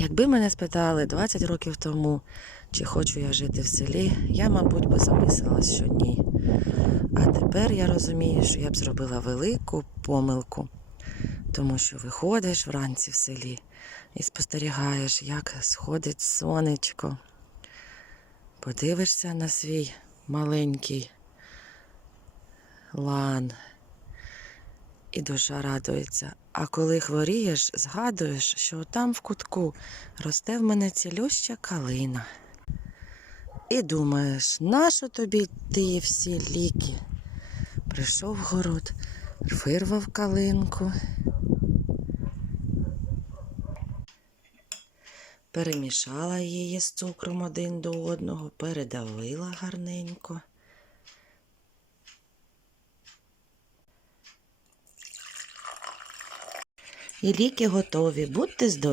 Якби мене спитали 20 років тому, чи хочу я жити в селі, я, мабуть, би замислилась, що ні. А тепер я розумію, що я б зробила велику помилку, тому що виходиш вранці в селі і спостерігаєш, як сходить сонечко. Подивишся на свій маленький лан, і душа радується. А коли хворієш, згадуєш, що там в кутку росте в мене цілюща калина. І думаєш, нащо тобі ті всі ліки? Прийшов город, вирвав калинку, перемішала її з цукром один до одного, передавила гарненько. І ліки готові. Будьте здорові!